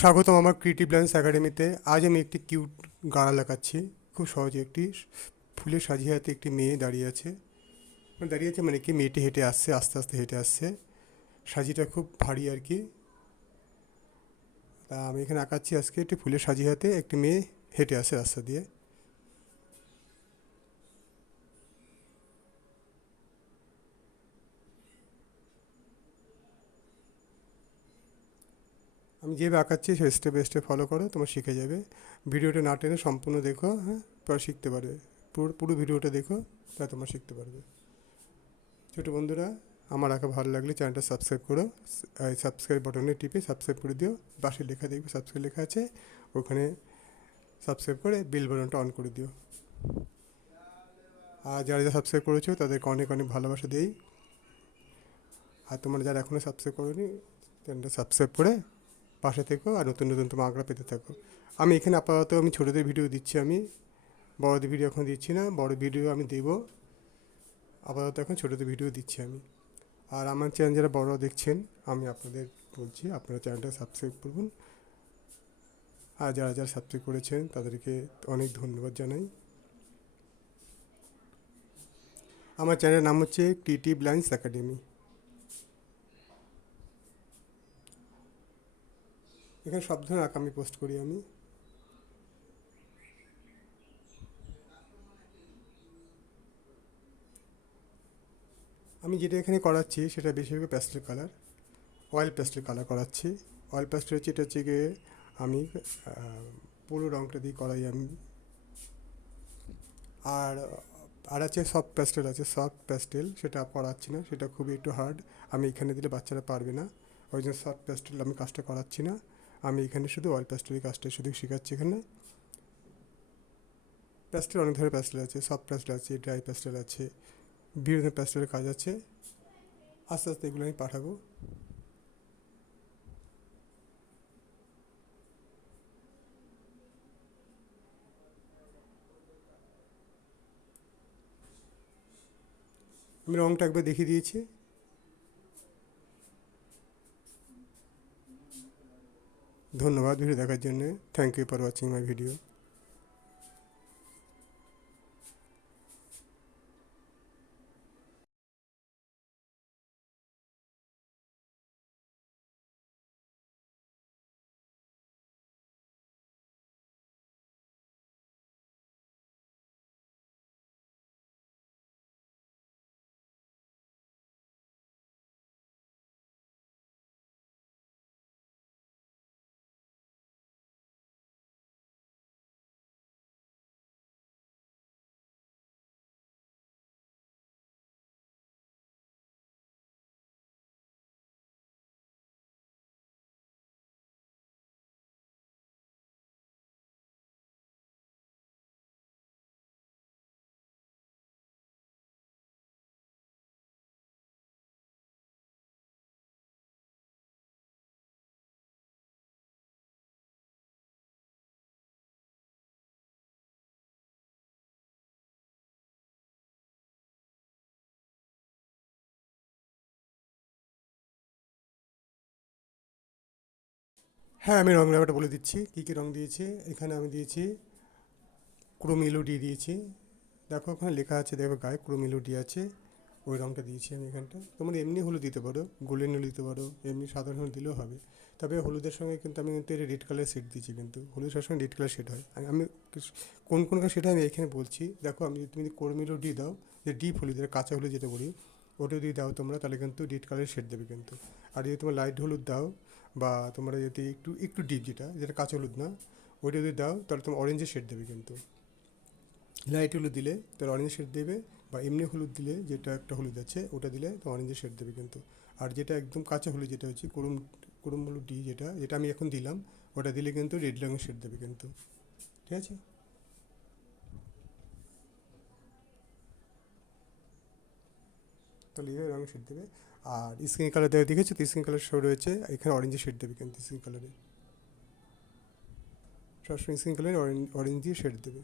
স্বাগতম আমার creative lines একাডেমিতে। আজ আমি একটি কিউট গাড়া লাগাচ্ছি। খুব সহজে একটি ফুলের সাজিয়ে হাতে একটি মেয়ে দাঁড়িয়ে আছে। দাঁড়িয়ে আছে মানে কি, মেয়েটি হেঁটে আসছে, আস্তে আস্তে হেঁটে আসছে। সাজিটা খুব ভারী আর কি। তা আমি এখানে আঁকাচ্ছি আজকে একটি ফুলের সাজিয়ে হাতে একটি মেয়ে হেঁটে আসে রাস্তা দিয়ে। আমি যেভাবে আঁকাচ্ছি সেই স্টেপ বাই স্টেপ ফলো করো, তোমার শিখে যাবে। ভিডিওটা না টেনে সম্পূর্ণ দেখো, হ্যাঁ, পরে শিখতে পারবে। পুরো পুরো ভিডিওটা দেখো, তা তোমরা শিখতে পারবে। ছোটো বন্ধুরা, আমার আঁকা ভালো লাগলে চ্যানেলটা সাবস্ক্রাইব করো। সাবস্ক্রাইব বাটনে টিপে সাবস্ক্রাইব করে দিও। পাশে লেখা দেখবে সাবস্ক্রাইব লেখা আছে, ওখানে সাবস্ক্রাইব করে বেল বাটনটা অন করে দিও। আর যারা যারা সাবস্ক্রাইব করেছো তাদেরকে অনেক অনেক ভালোবাসা দিই। আর তোমরা যারা এখনও সাবস্ক্রাইব করোনি, চ্যানেলটা সাবস্ক্রাইব করে পাশে থেকো আর নতুন নতুন তোমার আঁকড়া পেতে থাকো। আমি এখানে আপাতত আমি ছোটোদের ভিডিও দিচ্ছি, আমি বড়দের ভিডিও এখন দিচ্ছি না। বড় ভিডিও আমি দেবো, আপাতত এখন ছোটোদের ভিডিও দিচ্ছি আমি। আর আমার চ্যানেল যারা বড় দেখছেন, আমি আপনাদের বলছি আপনারা চ্যানেলটা সাবস্ক্রাইব করুন। আর যারা যারা সাবস্ক্রাইব করেছেন তাদেরকে অনেক ধন্যবাদ জানাই। আমার চ্যানেলের নাম হচ্ছে ক্রিয়েটিভ লাইন্স একাডেমি। এখানে সব ধরনের আঁকা আমি পোস্ট করি আমি। আমি যেটা এখানে করাচ্ছি সেটা বেশিরভাগ pastel colour, oil pastel colour করাচ্ছি। অয়েল প্যাস্টেল হচ্ছে, এটা হচ্ছে গিয়ে আমি পুরো রঙটা দিয়ে করাই আমি। আর আর আছে সফট প্যাস্টেল, আছে সফট প্যাস্টেল, সেটা করাচ্ছি না, সেটা খুবই একটু হার্ড। আমি এখানে দিলে বাচ্চারা পারবে না, ওই জন্য সফট প্যাস্টেল আমি কাজটা করাচ্ছি না। আমি এখানে শুধু অয়েল প্যাস্টেলের কাজটা শুধু শেখাচ্ছি এখানে। প্যাস্টেল অনেক ধরনের প্যাস্টেল আছে, সফট প্যাস্টেল আছে, ড্রাই প্যাস্টেল আছে, বিভিন্ন প্যাস্টেলের কাজ আছে। আস্তে আস্তে এগুলো আমি পাঠাবো। আমি রঙটা একবার দেখিয়ে দিয়েছি। ধন্যবাদ ভিডিও দেখার জন্য। Thank you for watching my video. হ্যাঁ, আমি রং ব্যাপারটা বলে দিচ্ছি, কী কী রং দিয়েছি। এখানে আমি দিয়েছি ক্রোমেলুডি দিয়েছি। দেখো ওখানে লেখা আছে, দেখো গায়ে ক্রোমেলুডি আছে, ওই রঙটা দিয়েছি আমি এখানটা। তোমরা এমনি হলুদ দিতে পারো, গোল্ডেন হলুদ দিতে পারো, এমনি সাধারণ হলুদ দিলেও হবে। তবে হলুদের সঙ্গে কিন্তু আমি কিন্তু রেড কালার শেড দিয়েছি, কিন্তু হলুদ সবসময় রেড কালার শেড হয়। আমি কোন কোন কালার সেটা আমি এখানে বলছি। দেখো, আমি যদি তুমি ক্রোমেলুডি দাও, যে ডিপ হলুদের কাঁচা হলুদ যেটা বলি, ওটা যদি দাও তোমরা, তাহলে কিন্তু রেড কালারের শেড দেবে কিন্তু। আর যদি তোমার লাইট হলুদ দাও, বা তোমরা যদি একটু একটু ডিপ, যেটা যেটা কাঁচা হলুদ না, ওইটা যদি দাও তাহলে তোমার অরেঞ্জের শেড দেবে কিন্তু। লাইট হলুদ দিলে তার অরেঞ্জ শেড দেবে, বা এমনি হলুদ দিলে, যেটা একটা হলুদ আছে ওটা দিলে তো অরেঞ্জের শেড দেবে কিন্তু। আর যেটা একদম কাঁচা হলুদ, যেটা হচ্ছে কুড়ুম কুড়ুম হলুদ ডি, যেটা যেটা আমি এখন দিলাম, ওটা দিলে কিন্তু রেড রঙের শেড দেবে কিন্তু। ঠিক আছে? তাহলে এইভাবে রঙের শেড দেবে। আর স্কিন কালার দেওয়া দেখেছো তো, স্কিন কালার শো রয়েছে এখানে, অরেঞ্জের শেড দেবে কিন্তু স্কিন কালারে। সবসময় স্কিন কালারে অরেঞ্জ দিয়ে শেড দেবে।